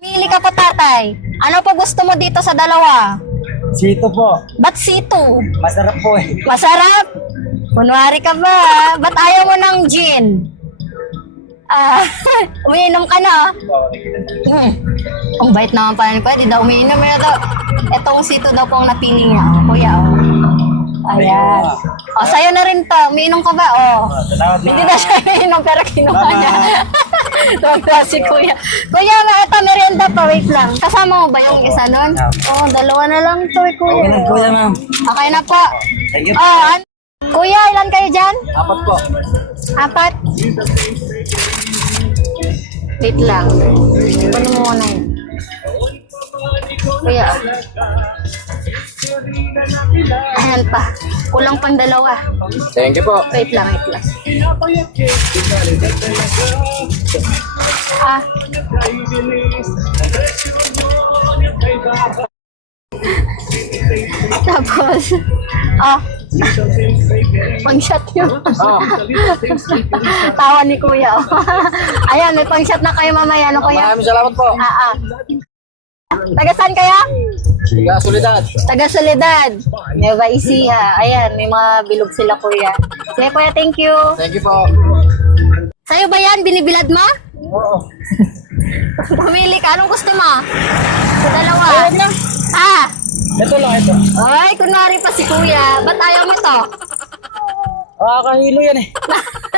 Pili ka po, tatay. Ano po gusto mo dito sa dalawa? Sito po. Ba't sito? Masarap po eh. Masarap? Kunwari ka ba? Ba't ayaw mo ng gin? Umiinom ka na? Ang bait naman pala ni Kuya, di daw umiinom. Itong sito daw po ang napili niya. Kuya, ayan. Sa'yo na rin to. Umiinom ka ba? Salamat Hindi na siya umiinom pero kinuha niya. Tuwag si Kuya. Kuya, ito merienda pa. Wait lang. Kasama mo ba yung isa nun? Dalawa na lang to Kuya. Okay lang po yan, ma'am. Okay na po. Thank you. Kuya, ilan kayo dyan? 4 po. 4? Wait lang. Ano mo muna yun? Kuya. Ayan pa. Kulang pang 2. Thank you po. Wait lang. Tapos, pang-shot nyo. Tawa ni Kuya. Ayan, may pang-shot na kayo mamaya. Ano Kuya? Maraming salamat po. Taga saan kaya? Siga, Solidad. Taga Soledad. Nueva Ecija. Ayan, may mga bilog sila Kuya. Sige Kuya, thank you. Thank you po. Sa'yo ba yan? Binibilad mo? Oo. Pumili ka. Anong gusto mo? Sa dalawa. Ayun na. Ito lang ito. Ay, kunwari pa si Kuya. Ba't ayaw mo to? Kahilo yan eh.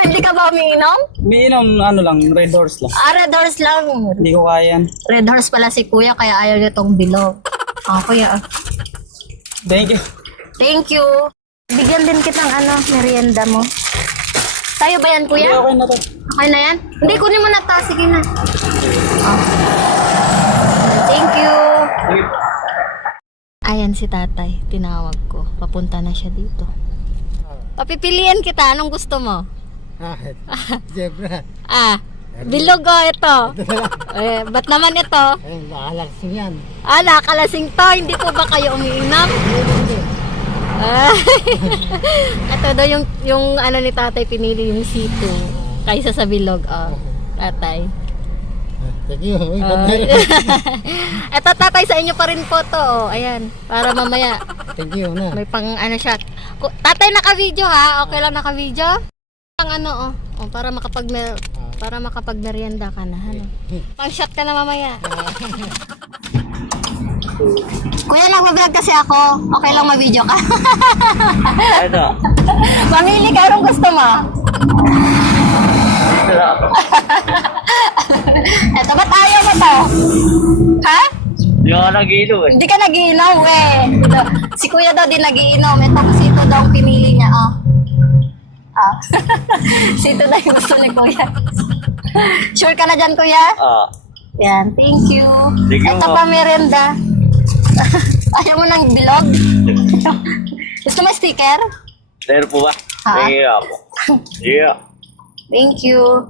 Hindi ka ba umiinom? Umiinom, lang, Red Horse lang. Red Horse lang. Hindi ko kaya yan. Red Horse pala si Kuya, kaya ayaw niya tong bilog. Kuya. Thank you. Thank you. Bigyan din kitang merienda mo. Sa'yo ba yan, Kuya? Okay na to. Okay na yan? Hindi, kunin mo na ta. Sige na. Thank you. Ayan si tatay. Tinawag ko. Papunta na siya dito. Papipilian kita. Anong gusto mo? Zebra. Bilog ito. Ba't naman ito? Nakalasing yan. Nakalasing to. Hindi po ba kayo umiinom? Ito daw yung ni tatay pinili yung sito kaysa sa bilog. Tatay. Thank you. Ito tatay sa inyo pa rin po to. Ayan. Para mamaya Thank you na. may pang siya. Tatay naka-video ha. Okay lang naka-video? Para makapag-merienda ka na. Pang-shot ka na mamaya. Kuya, nag-vlog kasi ako. Okay lang ma-video ka. Ito. Mamili ka. Anong gusto mo? Eto, ba't ayaw mo to? Ha? Hindi ako nag-ilo eh. Hindi ka nag-iinom Si Kuya daw din nag-iinom. Ito kasi ito daw ang pinili niya. Sito daw yung gusto ni Kuya. Sure ka na dyan, Kuya? Yan, thank you. Thank you, Ito ma'am. pa merienda. Ayaw mo ng bilog? Gusto mo sticker? Later po ba? Ha? Thank you ako. Yeah. Thank you.